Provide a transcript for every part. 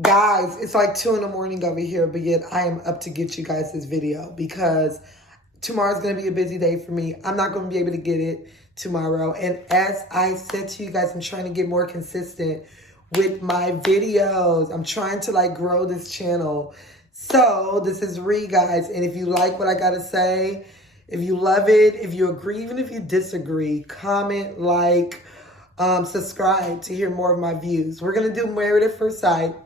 Guys, it's like 2 in the morning over here, but yet I am up to get you guys this video because tomorrow's going to be a busy day for me. I'm not going to be able to get it tomorrow. And as I said to you guys, I'm trying to get more consistent with my videos. I'm trying to grow this channel. So this is Ree, guys. And if you like what I got to say, if you love it, if you agree, even if you disagree, comment, subscribe to hear more of my views. We're going to do Married at First Sight.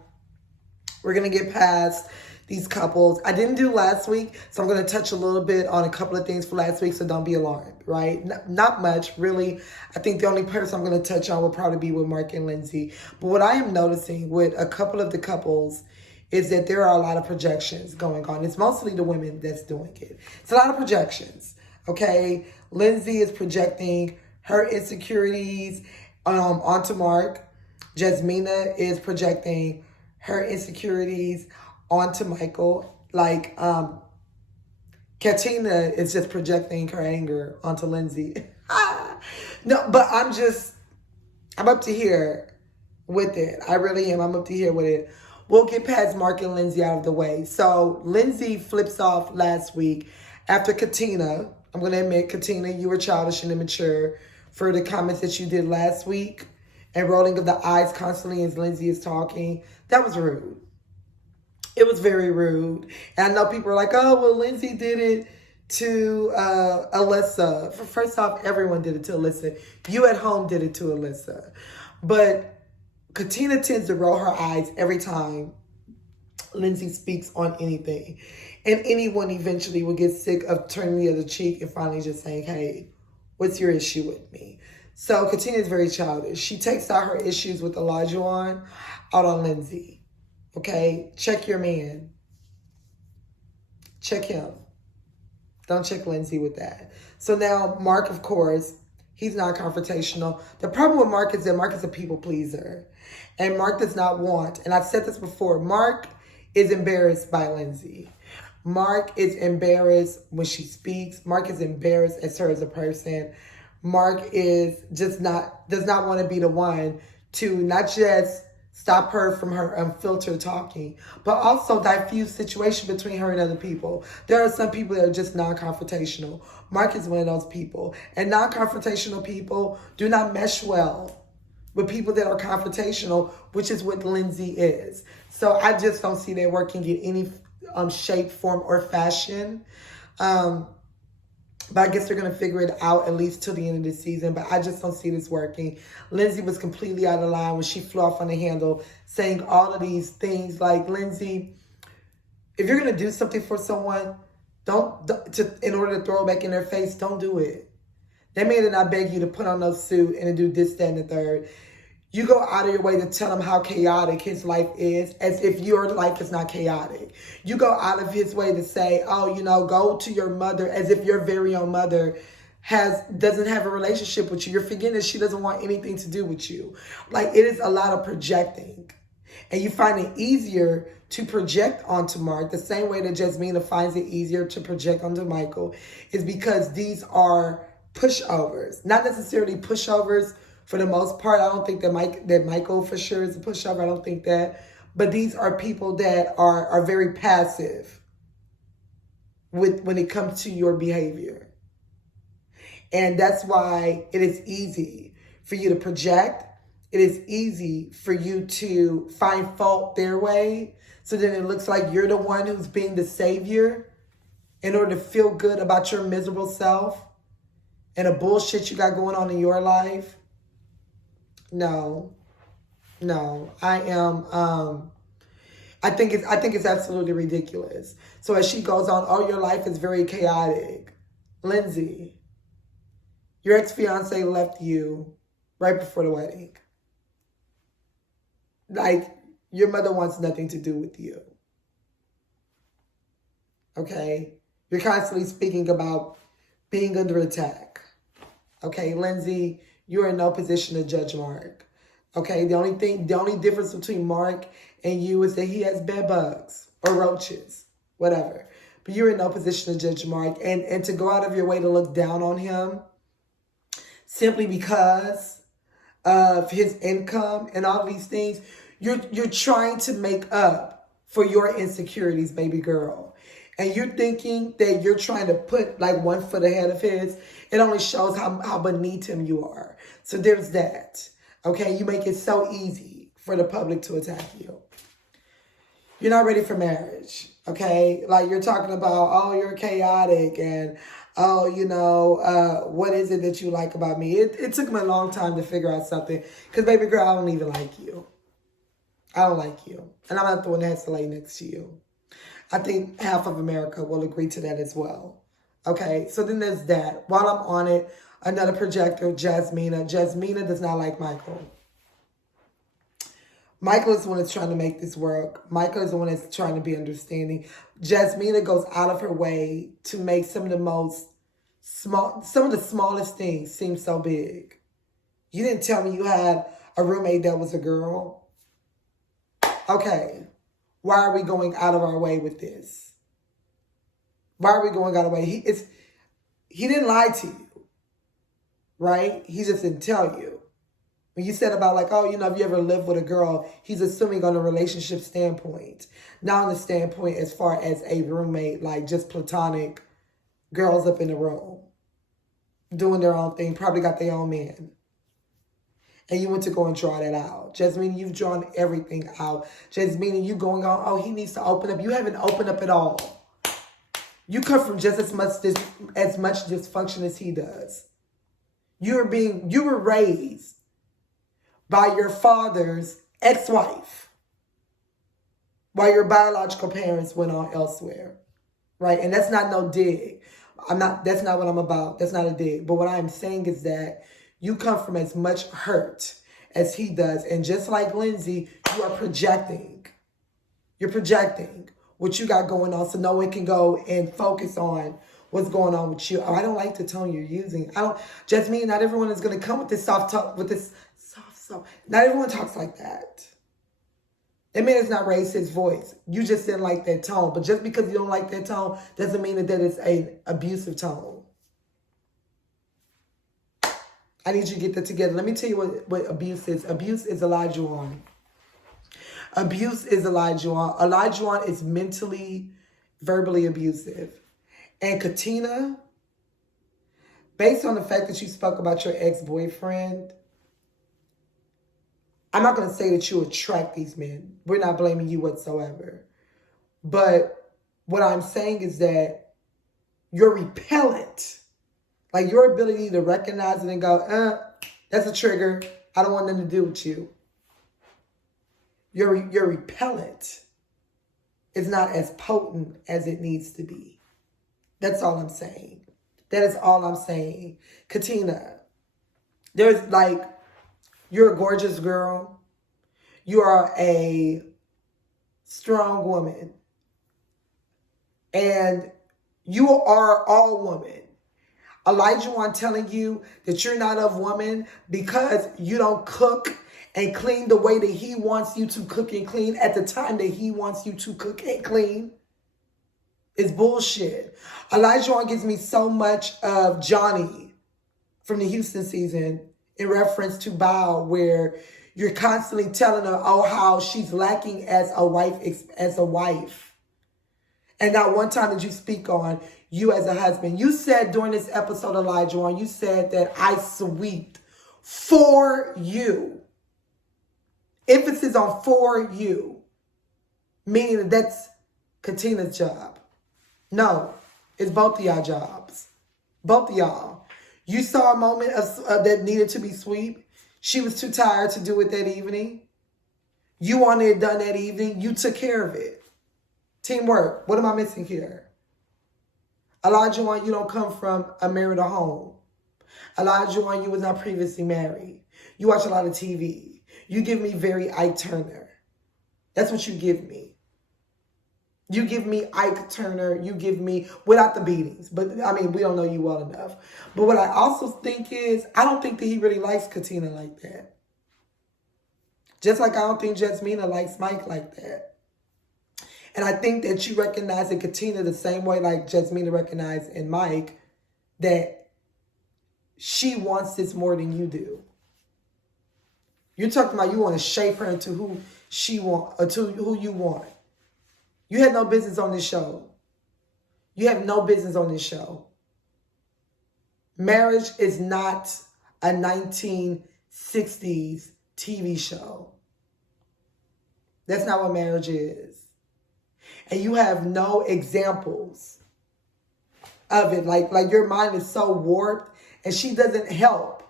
We're going to get past these couples. I didn't do last week, so I'm going to touch a little bit on a couple of things for last week, so don't be alarmed, right? Not much, really. I think the only person I'm going to touch on will probably be with Mark and Lindsay. But what I am noticing with a couple of the couples is that there are a lot of projections going on. It's mostly the women that's doing it. It's a lot of projections, okay? Lindsay is projecting her insecurities onto Mark. Jasmina is projecting her insecurities onto Michael. Katina is just projecting her anger onto Lindsay. No, but I'm up to here with it. I really am. I'm up to here with it. We'll get past Mark and Lindsay out of the way. So Lindsay flips off last week after Katina. I'm going to admit, Katina, you were childish and immature for the comments that you did last week and rolling of the eyes constantly as Lindsay is talking. That was rude. It was very rude. And I know people are like, oh, well, Lindsay did it to Alyssa. First off, everyone did it to Alyssa. You at home did it to Alyssa. But Katina tends to roll her eyes every time Lindsay speaks on anything. And anyone eventually will get sick of turning the other cheek and finally just saying, hey, what's your issue with me? So Katina is very childish. She takes out her issues with Olajuwon out on Lindsay. Okay? Check your man. Check him. Don't check Lindsay with that. So now Mark, of course, he's not confrontational. The problem with Mark is that Mark is a people pleaser. And Mark does not want, and I've said this before, Mark is embarrassed by Lindsay. Mark is embarrassed when she speaks. Mark is embarrassed as her as a person. Mark does not want to be the one to not just stop her from her unfiltered talking, but also diffuse situation between her and other people. There are some people that are just non-confrontational. Mark is one of those people. And non-confrontational people do not mesh well with people that are confrontational, which is what Lindsay is. So I just don't see that working in any shape, form, or fashion. But I guess they're going to figure it out at least till the end of the season. But I just don't see this working. Lindsay was completely out of line when she flew off on the handle saying all of these things. Like, Lindsay, if you're going to do something for someone, in order to throw it back in their face, don't do it. That man did not beg you to put on no suit and to do this, that, and the third. You go out of your way to tell him how chaotic his life is, as if your life is not chaotic. You go out of his way to say, oh, go to your mother, as if your very own mother doesn't have a relationship with you. You're forgetting that she doesn't want anything to do with you. It is a lot of projecting. And you find it easier to project onto Mark the same way that Jasmina finds it easier to project onto Michael, is because these are pushovers. Not necessarily pushovers for the most part. I don't think that Michael for sure is a pushover. I don't think that. But these are people that are very passive when it comes to your behavior. And that's why it is easy for you to project. It is easy for you to find fault their way. So then it looks like you're the one who's being the savior in order to feel good about your miserable self and the bullshit you got going on in your life. No, I think it's absolutely ridiculous. So as she goes on, oh, your life is very chaotic. Lindsay, your ex-fiance left you right before the wedding. Your mother wants nothing to do with you. Okay? You're constantly speaking about being under attack. Okay, Lindsay, you're in no position to judge Mark. Okay, the only difference between Mark and you is that he has bed bugs or roaches, whatever. But you're in no position to judge Mark, and to go out of your way to look down on him simply because of his income and all these things. You're trying to make up for your insecurities, baby girl. And you're thinking that you're trying to put like one foot ahead of his. It only shows how beneath him you are. So there's that. Okay, you make it so easy for the public to attack you. You're not ready for marriage. Okay, like you're talking about, oh, you're chaotic and oh, what is it that you like about me? It took me a long time to figure out something. Because, baby girl, I don't even like you. I don't like you. And I'm not the one that has to lay next to you. I think half of America will agree to that as well. Okay, so then there's that. While I'm on it, another projector, Jasmina. Jasmina does not like Michael. Michael is the one that's trying to make this work. Michael is the one that's trying to be understanding. Jasmina goes out of her way to make some of the smallest things seem so big. You didn't tell me you had a roommate that was a girl. Okay, why are we going out of our way with this? Why are we going out of our way? He didn't lie to you, right? He just didn't tell you. When you said about like, oh, if you ever lived with a girl, he's assuming on a relationship standpoint. Not on the standpoint as far as a roommate, like just platonic girls up in the room. Doing their own thing, probably got their own man. And you went to go and draw that out. Jasmine, you've drawn everything out. Jasmine, you going on, oh, he needs to open up. You haven't opened up at all. You come from just as much dysfunction as he does. You were raised by your father's ex-wife while your biological parents went on elsewhere, right? And that's not no dig. That's not what I'm about. That's not a dig. But what I'm saying is that you come from as much hurt as he does. And just like Lindsay, you are projecting. You're projecting what you got going on so no one can go and focus on what's going on with you. Oh, I don't like the tone you're using. Jasmine, not everyone is going to come with this soft talk, with this so not everyone talks like that. That man has not raised his voice. You just didn't like that tone. But just because you don't like that tone doesn't mean that is an abusive tone. I need you to get that together. Let me tell you what abuse is. Abuse is Olajuwon. Abuse is Olajuwon. Olajuwon is mentally, verbally abusive. And Katina, based on the fact that you spoke about your ex-boyfriend, I'm not going to say that you attract these men. We're not blaming you whatsoever. But what I'm saying is that you're repellent. Like your ability to recognize it and go, that's a trigger. I don't want nothing to do with you. You're repellent. It's not as potent as it needs to be. That's all I'm saying. That is all I'm saying. Katina, you're a gorgeous girl. You are a strong woman. And you are all woman. Olajuwon telling you that you're not of woman because you don't cook and clean the way that he wants you to cook and clean at the time that he wants you to cook and clean is bullshit. Olajuwon gives me so much of Johnny from the Houston season in reference to Bao, where you're constantly telling her, oh, how she's lacking as a wife. And not one time did you speak on you as a husband. You said during this episode, Olajuwon, you said that I sweeped for you. Emphasis on for you. Meaning that that's Katina's job. No, it's both of y'all jobs. Both of y'all. You saw a moment that needed to be swept. She was too tired to do it that evening. You wanted it done that evening. You took care of it. Teamwork. What am I missing here? Olajuwon, you don't come from a marital home. Olajuwon, you was not previously married. You watch a lot of TV. You give me very Ike Turner. That's what you give me. You give me Ike Turner. You give me, without the beatings. But, I mean, we don't know you well enough. But what I also think is, I don't think that he really likes Katina like that. Just like I don't think Jasmina likes Mike like that. And I think that you recognize in Katina the same way like Jasmina recognized in Mike that she wants this more than you do. You're talking about you want to shape her into who she want or to who you want. You had no business on this show. You have no business on this show. Marriage is not a 1960s TV show. That's not what marriage is. And you have no examples of it. Like your mind is so warped, and she doesn't help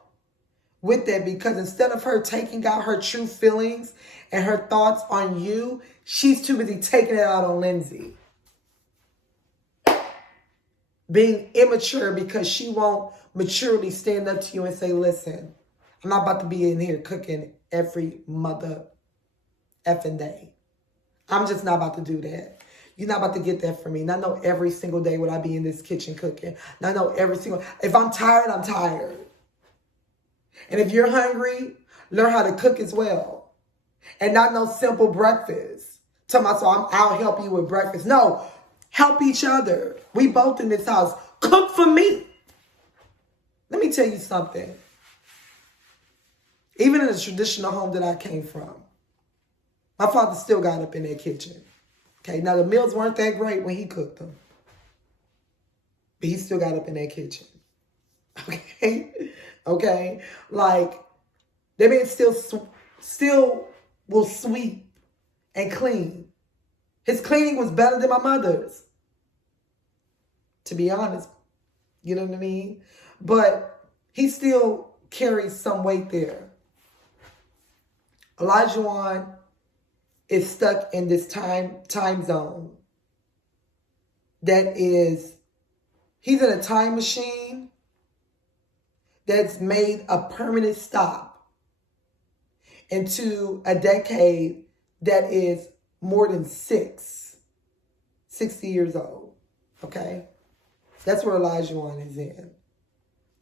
with that, because instead of her taking out her true feelings and her thoughts on you, she's too busy taking it out on Lindsay. Being immature because she won't maturely stand up to you and say, listen, I'm not about to be in here cooking every mother effing day. I'm just not about to do that. You're not about to get that from me. And I know every single day when I be in this kitchen cooking. And I know if I'm tired, I'm tired. And if you're hungry, learn how to cook as well. And not no simple breakfast. Tell myself, I'll help you with breakfast. No, help each other. We both in this house. Cook for me. Let me tell you something. Even in the traditional home that I came from, my father still got up in that kitchen. Okay, now the meals weren't that great when he cooked them. But he still got up in that kitchen. Okay? Like, that man still will sweep and clean. His cleaning was better than my mother's. To be honest. You know what I mean? But he still carries some weight there. Olajuwon is stuck in this time zone. That is, he's in a time machine that's made a permanent stop into a decade that is more than 60 years old. Okay? That's where Olajuwon is in.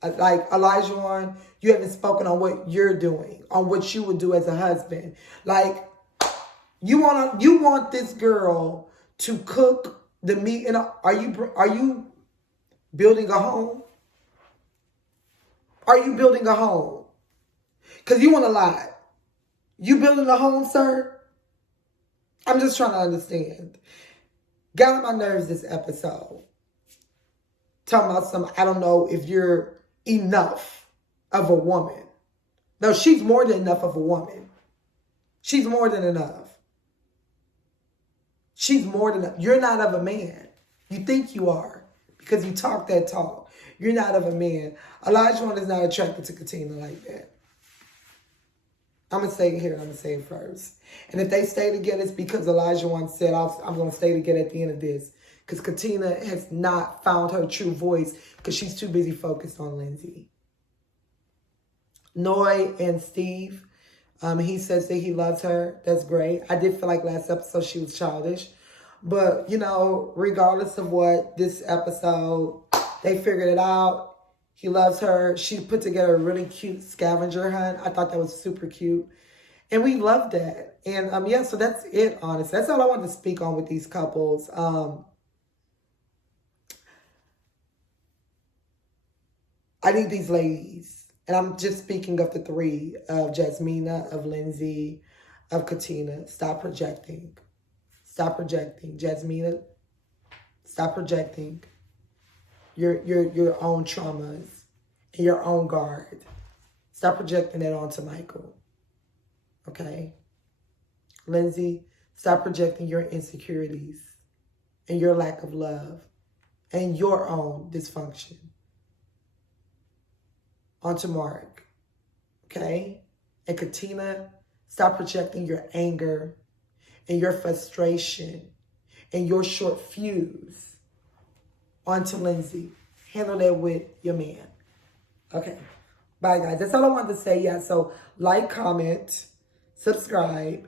Like, Olajuwon, you haven't spoken on what you're doing, on what you would do as a husband. Like, you want this girl to cook the meat. And are you building a home? Are you building a home? Because you want to lie. You building a home, sir? I'm just trying to understand. Got on my nerves this episode. Talking about I don't know if you're enough of a woman. No, she's more than enough of a woman. She's more than enough. She's more than enough. You're not of a man. You think you are because you talk that talk. You're not of a man. Olajuwon is not attracted to Katina like that. I'm going to say it here and I'm going to say it first. And if they stay together, it's because Olajuwon said, I'm going to stay together at the end of this. Because Katina has not found her true voice because she's too busy focused on Lindsay. Noy and Steve, he says that he loves her. That's great. I did feel like last episode she was childish. But, you know, regardless of what, this episode, they figured it out. He loves her. She put together a really cute scavenger hunt. I thought that was super cute. And we loved that. And, yeah, so that's it, honestly. That's all I wanted to speak on with these couples. I need these ladies, and I'm just speaking of the three, of Jasmina, of Lindsay, of Katina. Stop projecting. Stop projecting. Jasmina, stop projecting your own traumas and your own guard. Stop projecting that onto Michael. Okay? Lindsay, stop projecting your insecurities and your lack of love and your own dysfunction onto Mark, okay? And Katina, stop projecting your anger and your frustration and your short fuse onto Lindsay. Handle that with your man. Okay, bye guys. That's all I wanted to say. Yeah, so like, comment, subscribe,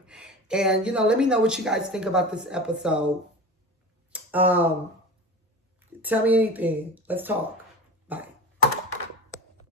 and, you know, let me know what you guys think about this episode. Tell me anything. Let's talk.